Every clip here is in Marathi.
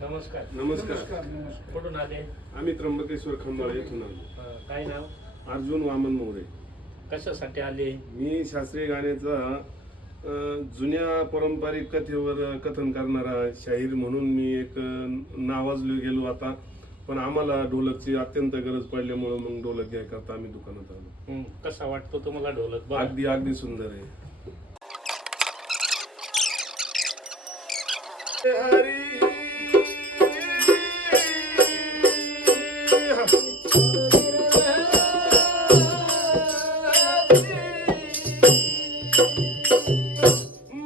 नमस्कार. नमस्कार. कुठून आले? आम्ही त्र्यंबकेश्वर खंबाळे येथून आलो. काय नाव? अर्जुन वामन मोरे. कशासाठी आले? मी शास्त्रीय गाण्याचा जुन्या पारंपरिक कथेवर कथन करणारा शाहीर म्हणून मी एक नावाजलो गेलो आता. पण आम्हाला ढोलकची अत्यंत गरज पडल्यामुळे मग ढोलक घ्यायकरता आम्ही दुकानात आलो. कसा वाटतो तुम्हाला ढोलक? अगदी अगदी सुंदर आहे. हरी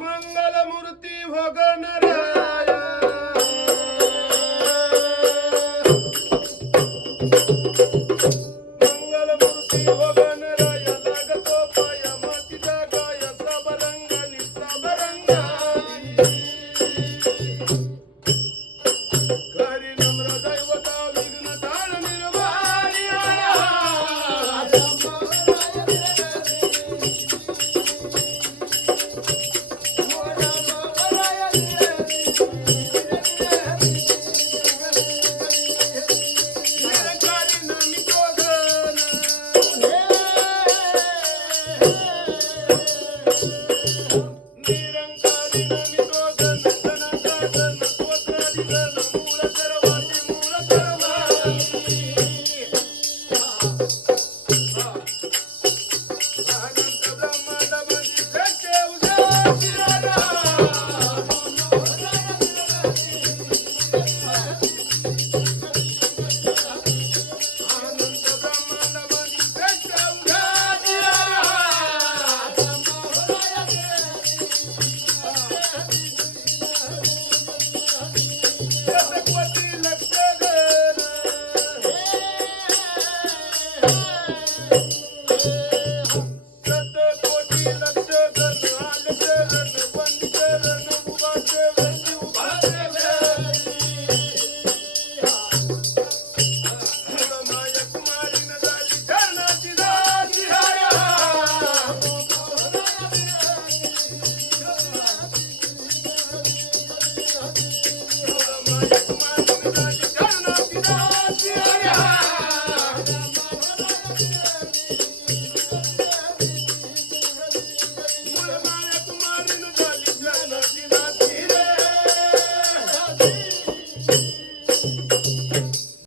मंगलमूर्ती हो गणराया, मंगलमूर्ती हो गणराया, लागतो पाया मातीचा गाया, सबरंगानी सबरंगानी घरी नम्र दैवता विघ्न टाळ निर्वाणी आया. Come on.